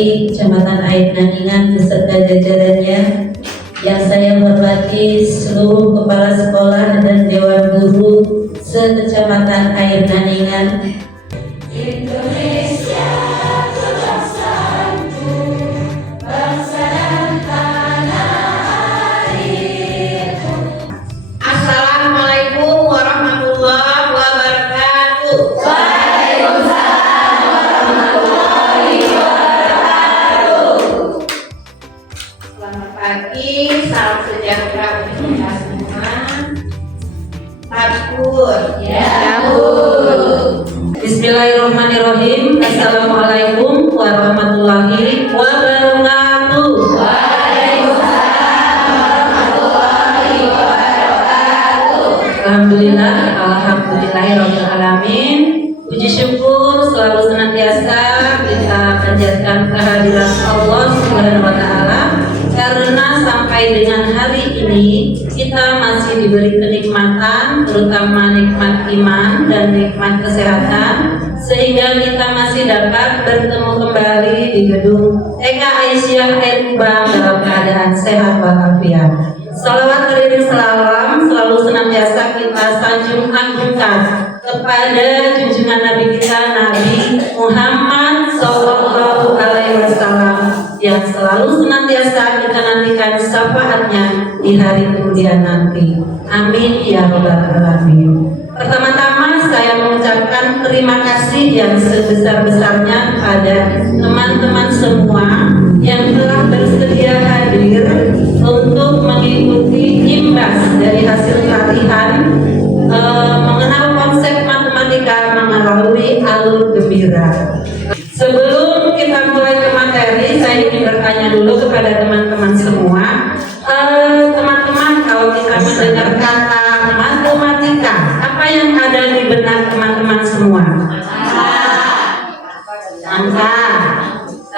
Kecamatan Air Naningan beserta jajarannya, yang saya hormati seluruh kepala sekolah dan dewan guru se-Kecamatan Air Naningan. Indonesia kebangsaanku, bangsa dan tanah airku. Assalamualaikum warahmatullahi wabarakatuh. Waalaikumsalam warahmatullahi wabarakatuh. Selamat pagi, salam sejahtera untuk kita semua. Tabur. Bismillahirrahmanirrahim. Assalamualaikum warahmatullahi wabarakatuh. Waalaikumsalam warahmatullahi wabarakatuh. Alhamdulillahirabbil alamin. Puji syukur selalu senantiasa kita panjatkan kehadiran Allah Subhanahu wa taala, karena sampai dengan hari ini kita masih diberi kenikmatan, terutama nikmat iman dan nikmat kesehatan, sehingga kita masih dapat bertemu kembali di gedung TK Aisyah Air Kubang dalam keadaan sehat walafiat. Salawat beriring salam selalu senantiasa kita sanjung agungkan kepada junjungan Nabi kita, Nabi Muhammad Sallallahu Alaihi Wasallam, yang selalu senantiasa kita nantikan syafaatnya di hari kemudian nanti. Amin ya rabbal alamin. Pertama-tama saya mengucapkan terima kasih yang sebesar-besarnya kepada teman-teman semua yang telah bersedia hadir untuk mengikuti imbas dari hasil latihan mengenal konsep matematika melalui alur gembira. Sebelum kita mulai ke materi, saya ingin bertanya dulu kepada teman-teman semua. Teman-teman, kalau kita mendengar kata matematika, apa yang ada di benak teman-teman semua? Angka.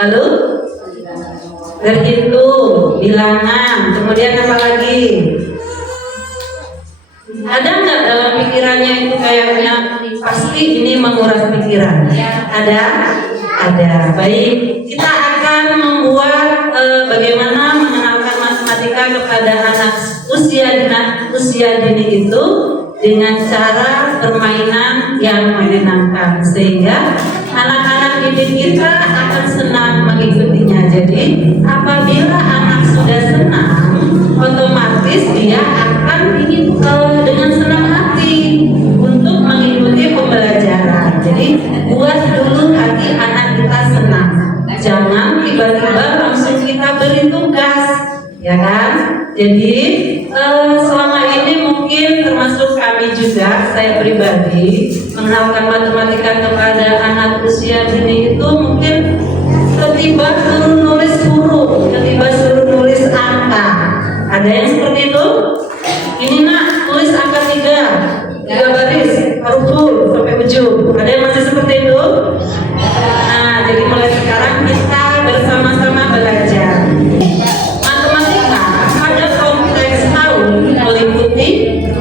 Lalu berhitung, bilangan, kemudian apa lagi? Ada nggak dalam pikirannya itu kayaknya pasti ini menguras pikiran? Ada? Ada. Baik, kita akan membuat bagaimana mengenalkan matematika kepada anak usia dini itu dengan cara permainan yang menyenangkan, sehingga anak-anak didik kita akan senang mengikutinya. Jadi apabila anak sudah senang, otomatis dia akan ingin dengan senang hati untuk mengikuti pembelajaran. Jadi buat dulu hati anak kita senang. Jangan tiba-tiba langsung kita beri tugas, ya kan? Jadi selama ini mungkin termasuk kami juga, saya pribadi mengenalkan matematika kepada anak usia dini itu mungkin ketiba suruh nulis huruf, ketiba suruh nulis angka. Ada yang seperti itu? Ini nak, tulis angka 3 baris, huruf full sampai ujung. Ada yang masih seperti itu? Nah, jadi mulai sekarang kita bersama-sama belajar. Matematika ada kompleks tahu meliputi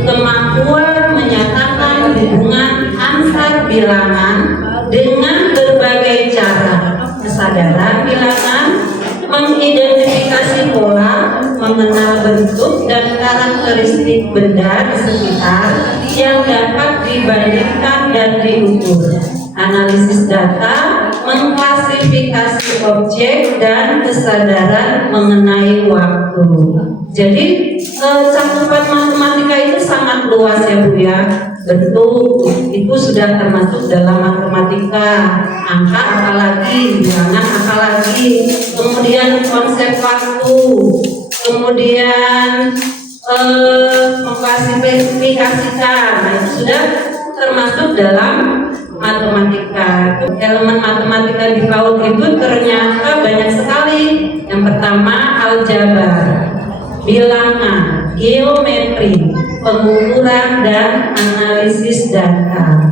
kemampuan menyatakan hubungan antar bilangan dengan berbagai cara, kesadaran bilangan, mengidentifikasi pola, mengenal bentuk dan karakteristik benda di sekitar yang dapat dibandingkan dan diukur, analisis data, mengklasifikasi objek, dan kesadaran mengenai waktu. Jadi cakupan matematika itu sangat luas ya Bu ya. Bentuk itu sudah termasuk dalam matematika, angka apalagi, bilangan apalagi, kemudian konsep waktu, kemudian mengklasifikasikan, nah itu sudah termasuk dalam matematika. Elemen matematika di PAUD itu ternyata banyak sekali. Yang pertama aljabar, bilangan, geometri, pengukuran, dan analisis data.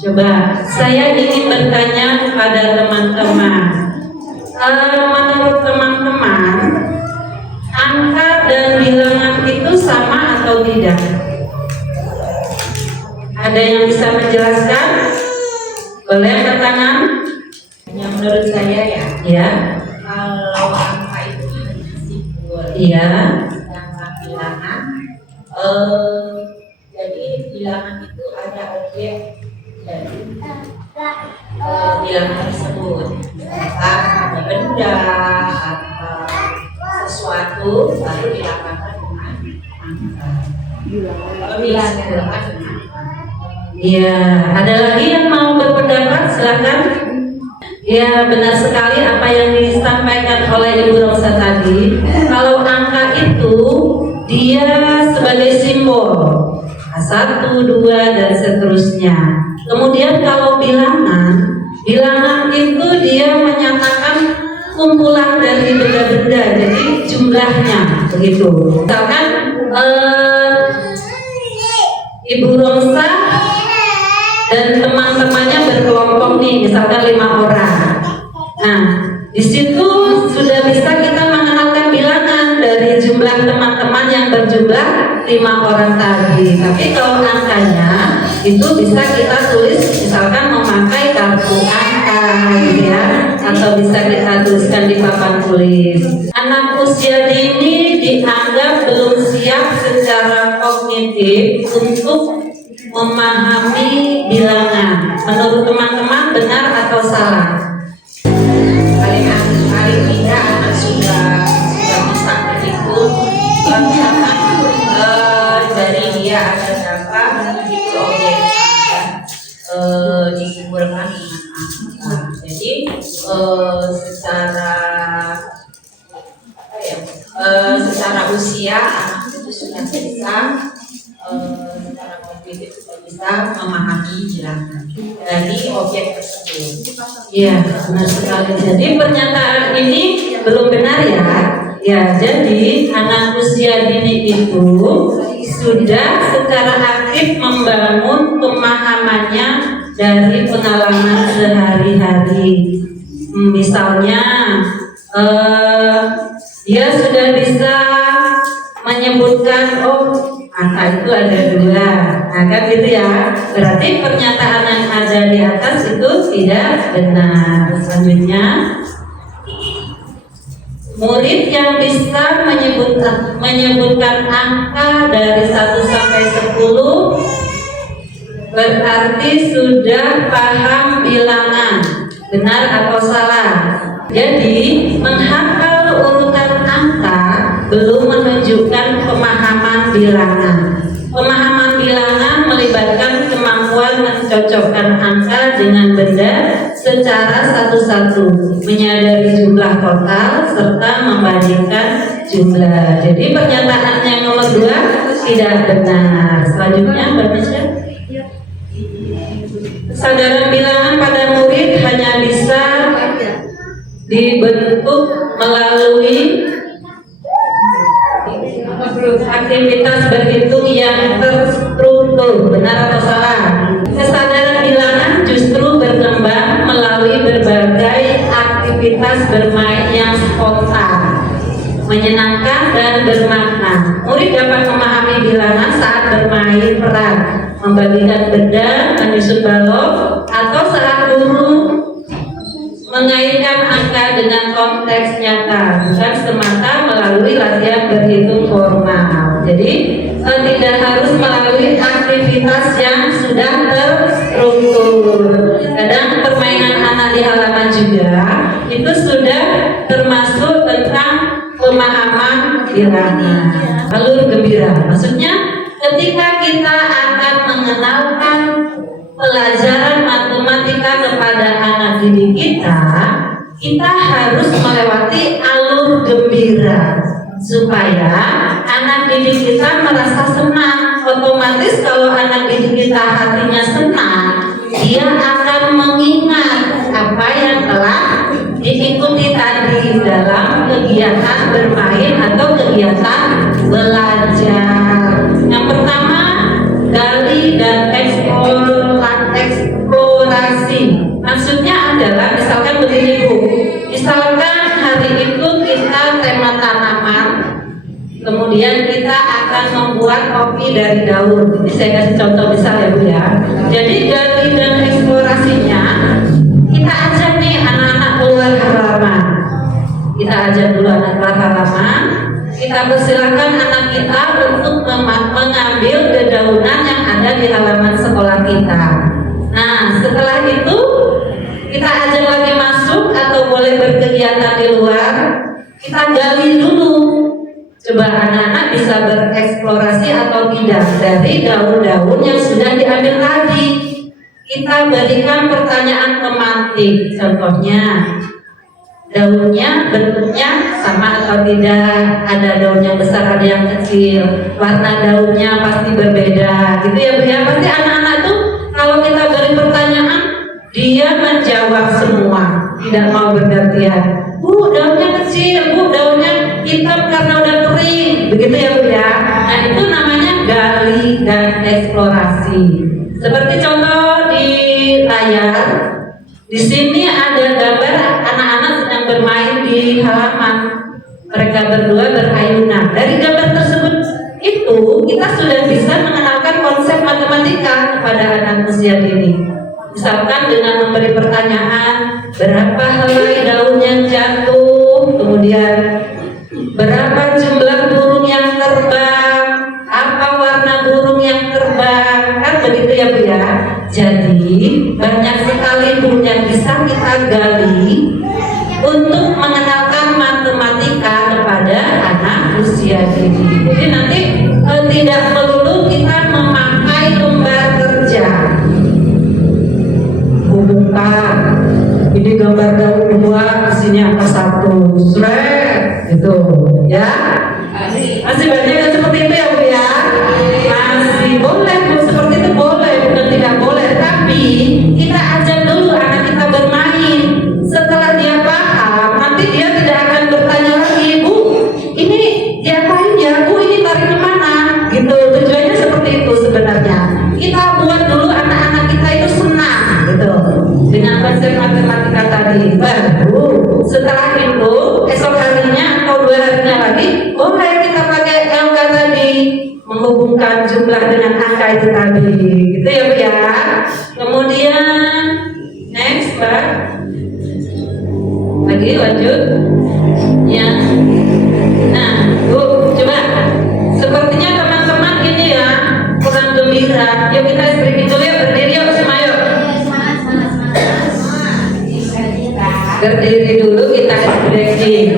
Coba saya ingin bertanya kepada teman-teman, menurut teman-teman angka dan bilangan itu sama atau tidak? Ada yang bisa menjelaskan? Boleh angkat tangan? Yang menurut saya ya, kalau angka itu simbol, Iya. sedangkan bilangan, jadi bilangan itu ada objek dari bilangan tersebut. Ada benda atau sesuatu baru dilapangkan dengan angka. Disimbolkan dengan angka. Iya, ada lagi yang mau berpendapat? Silakan. Ya, benar sekali apa yang disampaikan oleh Ibu Rosa tadi. Kalau angka itu dia sebagai simbol 1, 2 dan seterusnya. Kemudian kalau bilangan itu dia menyatakan kumpulan dari benda-benda, jadi jumlahnya begitu. Misalkan Ibu Rosa dan teman-temannya berkelompok nih, misalkan 5 orang. Nah, di situ sudah bisa kita mengenalkan bilangan dari jumlah teman-teman yang berjumlah 5 orang tadi. Tapi kalau angkanya itu bisa kita tulis, misalkan memakai kartu angka, gitu ya, atau bisa kita tuliskan di papan tulis. Anak usia dini dianggap belum siap secara kognitif untuk memahami bilangan. Menurut teman-teman benar atau salah? Paling tidak anak sudah bisa berhitung, misalkan dari dia ada berapa itu objeknya disimpulkan dengan angka. Jadi secara usia anak itu sudah bisa secara kognitif sudah bisa memahami bilangan dari objek tersebut. Iya, benar sekali. Jadi pernyataan ini belum benar ya. Ya, jadi anak usia dini itu sudah secara aktif membangun pemahamannya dari pengalaman sehari-hari. Misalnya, dia sudah bisa menyebutkan, oh angka itu ada 2, nah kan gitu ya. Berarti pernyataan yang ada di atas itu tidak benar. Selanjutnya, murid yang bisa menyebutkan angka dari 1 sampai 10 berarti sudah paham bilangan. Benar atau salah? Jadi menghafal urutan angka belum menunjukkan pemahaman bilangan. Pemahaman bilangan melibatkan kemampuan mencocokkan angka dengan benda secara satu-satu, menyadari jumlah total serta membandingkan jumlah. Jadi pernyataan yang nomor 2 tidak benar. Selanjutnya, Mbak Misha. Kesadaran bilangan pada murid hanya bisa dibentuk melalui aktivitas berhitung yang terstruktur. Benar atau salah? Kesadaran bilangan justru berkembang melalui berbagai aktivitas bermain yang spontan, menyenangkan dan bermakna. Murid dapat memahami bilangan saat bermain peran, membagikan benda, menyusun balok, atau saat guru mengaitkan angka dengan konteks nyata, bukan semata melalui latihan berhitung formal. Jadi tidak harus melalui aktivitas yang sudah terstruktur. Kadang permainan anak di halaman juga itu sudah termasuk tentang pemahaman bilangan. Alur gembira, maksudnya ketika kita akan mengenalkan pelajaran matematika kepada anak didik kita, kita harus melewati alur gembira supaya anak didik kita merasa senang. Otomatis kalau anak didik kita hatinya senang, dia akan mengingat apa yang telah diikuti tadi dalam kegiatan bermain atau kegiatan belajar. Yang pertama, gali dan eksplorasi. Maksudnya adalah misalkan begini Bu, misalkan hari itu kita tema tanaman, kemudian kita akan membuat kopi dari daun. Ini saya kasih contoh misal ya Bu ya. Jadi gali dan eksplorasinya kita ajak nih anak-anak keluar halaman. Kita ajak dulu anak halaman. Kita persilakan anak kita untuk mengambil dedaunan yang ada di halaman sekolah kita. Nah, setelah itu kita ajak lagi masuk atau boleh berkegiatan di luar. Kita gali dulu. Coba anak-anak bisa bereksplorasi atau tidak dari daun-daun yang sudah diambil tadi. Kita berikan pertanyaan tematik. Contohnya, daunnya bentuknya sama atau tidak, ada daun yang besar ada yang kecil, warna daunnya pasti berbeda gitu ya Bu ya. Pasti anak-anak tuh kalau kita beri pertanyaan dia menjawab semua, tidak mau bergantian. Bu, daunnya kecil, Bu, daunnya hitam karena udah kering, begitu ya Bu ya. Nah, itu namanya gali dan eksplorasi. Seperti contoh di layar, di sini ada gambar anak-anak sedang bermain di halaman. Mereka berdua berayunan. Dari gambar tersebut itu kita sudah bisa mengenalkan konsep matematika kepada anak usia dini. Misalkan dengan memberi pertanyaan, berapa helai daun yang jatuh, kemudian berapa jumlah burung yang terbang, apa warna burung yang terbang, kan begitu ya Bu ya. Jadi banyak sekali Bu yang bisa kita gali untuk mengenalkan matematika kepada anak usia dini. Jadi nanti tidak perlu kita memakai lembar kerja. Hubungkan ini gambar daun dua, isinya angka satu, seret, gitu ya. Masih banyak yang seperti itu ya Bu ya. Masih boleh Bu, seperti itu boleh, bukan tidak boleh. Tapi kita ajak dulu anak kita bermain. Setelah dia paham, nanti dia tidak akan bertanya lagi, Bu, ini diapain ya Bu, ini tarik kemana? Gitu, tujuannya seperti itu sebenarnya. Kita buat dulu anak-anak kita itu senang gitu dengan konsep matematika tadi. Baru setelah itu esok harinya atau 2 harinya lagi boleh kita pakai LK tadi, menghubungkan jumlah dengan angka itu tadi, gitu ya Bu ya. Kemudian next Pak, lagi lanjut ya. Nah Bu, coba sepertinya teman-teman ini ya kurang gembira. Yuk kita stretching dulu ya, berdiri yuk semua yuk. Berdiri dulu kita stretching.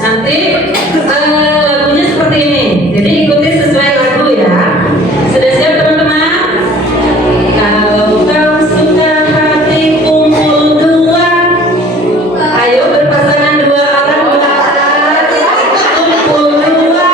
Nanti lagunya seperti ini. Jadi ikuti sesuai lagu ya. Sudah siap teman-teman? Kalau kau suka hati kumpul dua, ayo berpasangan dua orang kumpul dua.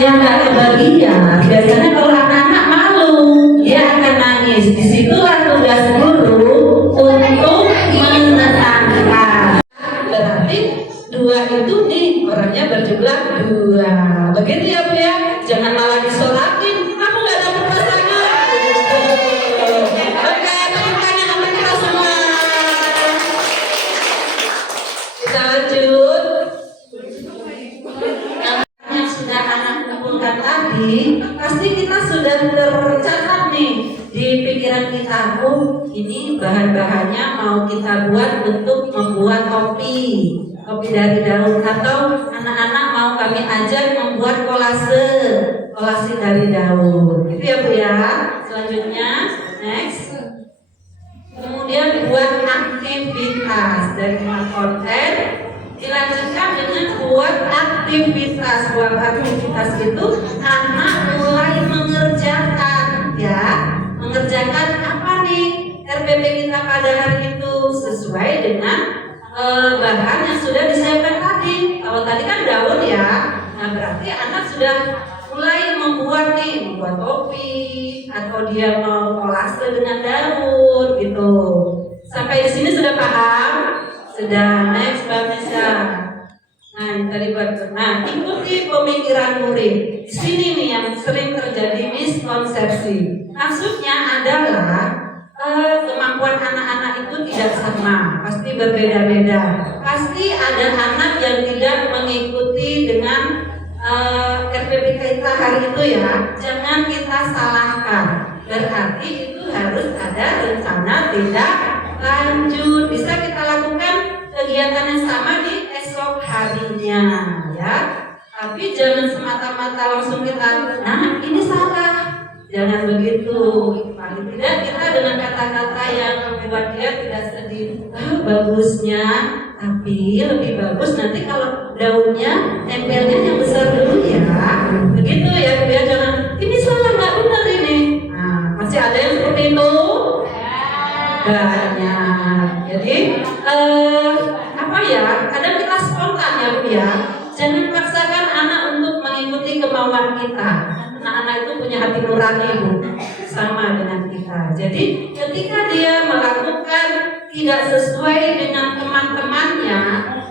yang nggak kebagian, biasanya kalau anak-anak malu, dia akan nangis. Disitulah tugas guru untuk menenangkan. Berarti dua itu nih orangnya berjumlah dua. Begitu ya Bu ya. Jangan malah disolatin. Aku nggak dapat pasangan. Oke, tepuk tangan untuk kita semua. Kita lanjut. Yang sudah anak kumpulkan tadi, pasti kita sudah tercatat nih di pikiran kita. Oh, ini bahan-bahannya mau kita buat untuk membuat kopi dari daun, atau anak-anak mau kami ajak membuat kolase dari daun. Gitu ya Bu ya. Selanjutnya, next. Kemudian buat aktivitas dari konten, dilanjutkan dengan buat aktivitas. Buat aktivitas itu anak mulai mengerjakan, ya, mengerjakan apa nih RPP kita pada hari itu sesuai dengan bahan yang sudah disiapkan tadi. Kalau tadi kan daun ya, nah berarti anak sudah mulai membuat kopi, atau dia mau kolase dengan daun gitu. Sampai di sini sudah paham? Sudah. Next Mbak Nesa. Nah ini tadi ikuti pemikiran murid. Di sini nih yang sering terjadi miskonsepsi. Maksudnya adalah kemampuan anak-anak itu tidak sama, pasti berbeda-beda. Pasti ada anak yang tidak mengikuti dengan RPP kita hari itu ya. Jangan kita salahkan. Berarti itu harus ada rencana tindak lanjut. Bisa kita lakukan kegiatan yang sama di esok harinya, ya. Tapi jangan semata-mata langsung kita, nah ini salah. Jangan begitu. Paling tidak kita dengan kata-kata yang membuat dia tidak sedih. Bagusnya, tapi lebih bagus nanti kalau daunnya tempelnya yang besar dulu ya. Begitu ya, biar jangan ini salah, nggak benar ini. Nah, masih ada yang seperti itu? Banyak. Jadi apa ya? Kadang kita spontan ya Bu ya. Jangan paksakan anak untuk mengikuti kemauan kita. Anak-anak itu punya hati nurani Bu, sama dengan kita. Jadi ketika dia melakukan tidak sesuai dengan teman-temannya,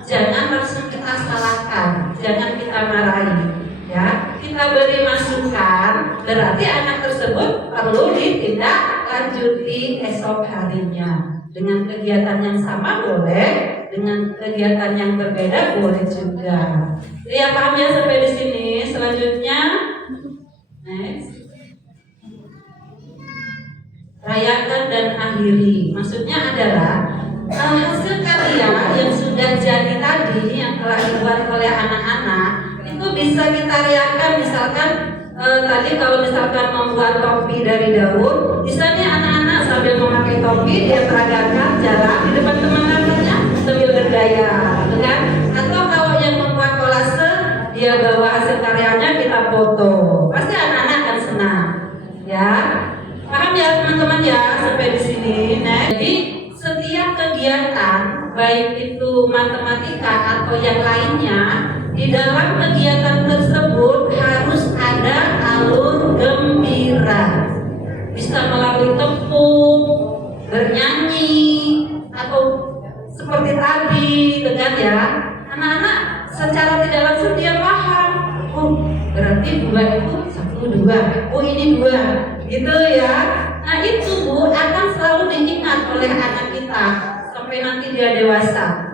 jangan langsung kita salahkan, jangan kita marahi, ya. Kita beri masukan, berarti anak tersebut perlu ditindaklanjuti esok harinya. Dengan kegiatan yang sama boleh, dengan kegiatan yang berbeda boleh juga. Ya paham ya sampai di sini. Selanjutnya, next. Rayakan dan akhiri. Maksudnya adalah hasil karya yang sudah jadi tadi, yang telah dibuat oleh anak-anak, itu bisa kita rayakan. Misalkan tadi kalau misalkan membuat topi dari daun, misalnya anak-anak sambil memakai topi, dia peragakan jalan di depan teman-temannya sambil berdaya, kan? Atau kalau yang membuat kolase, dia bawa hasil karyanya, kita foto, pasti anak-anak akan senang, ya. Paham ya teman-teman ya sampai di sini. Nah, jadi setiap kegiatan, baik itu matematika atau yang lainnya, di dalam kegiatan tersebut harus ada alur gembira. Bisa melalui tepuk, bernyanyi, atau seperti tadi, dengan ya. Anak-anak secara tidak langsung dia paham. Oh, berarti dua itu satu dua. Oh ini dua. Gitu ya. Nah itu Bu akan selalu diingat oleh anak kita sampai nanti dia dewasa.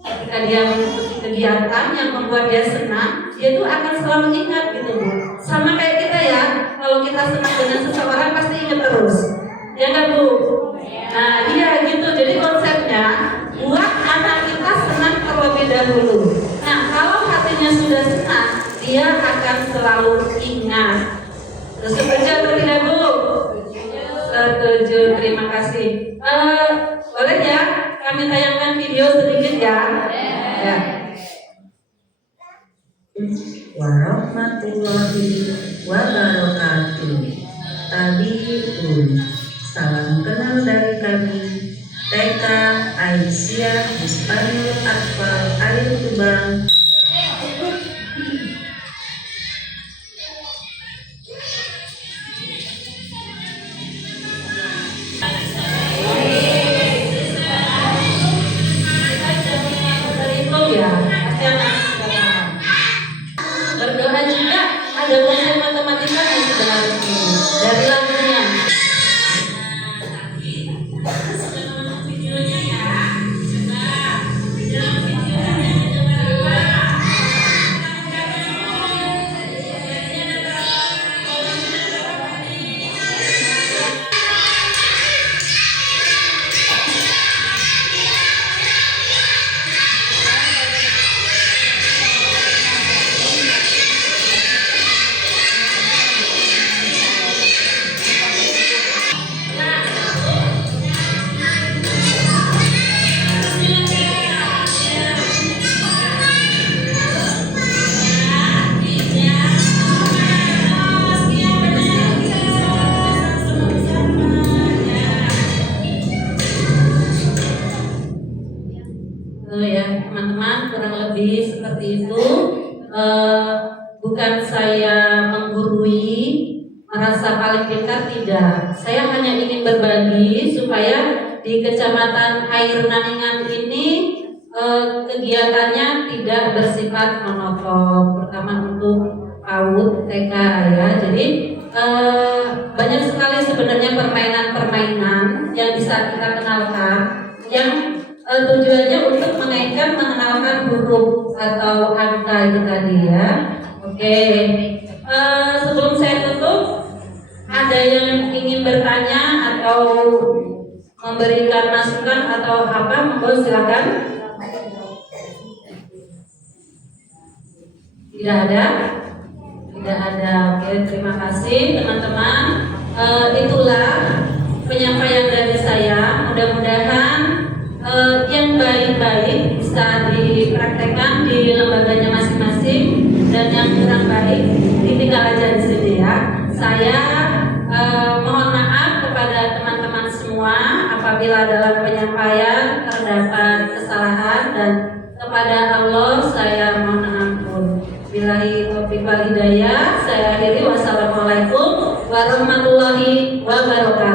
Ketika dia mengikuti kegiatan yang membuat dia senang, dia itu akan selalu ingat gitu Bu. Sama kayak kita ya, kalau kita senang dengan seseorang pasti ingat terus. Ya nggak Bu? Nah iya gitu. Jadi konsepnya buat anak kita senang terlebih dahulu. Nah kalau hatinya sudah senang, dia akan selalu ingat. Setuju atau tidak Bu? Setuju, terima kasih. Boleh ya kami tayangkan video sedikit ya? Ya. Warahmatullahi wabarakatuh. Tabiun. Salam kenal dari kami TK Aisyah Muspanul Akbar Alim Tubang. bukan saya menggurui, merasa paling pintar, tidak. Saya hanya ingin berbagi supaya di Kecamatan Air Naningan ini kegiatannya tidak bersifat monoton, terutama untuk PAUD TK ya. Jadi banyak sekali sebenarnya permainan-permainan yang bisa kita kenalkan, yang tujuannya untuk mengenalkan huruf atau angka itu tadi ya. Oke, sebelum saya tutup, ada yang ingin bertanya atau memberikan masukan atau apa? Monggo silakan. Tidak ada? Tidak ada. Oke, terima kasih teman-teman. Itulah penyampaian dari saya. Mudah-mudahan yang baik-baik bisa dipraktekkan di lembaganya masing-masing, dan yang kurang baik ditinggal aja di sini ya. Saya mohon maaf kepada teman-teman semua apabila dalam penyampaian terdapat kesalahan, dan kepada Allah saya mohon ampun. Billahi taufiq wal hidayah. Saya akhiri, wassalamualaikum warahmatullahi wabarakatuh.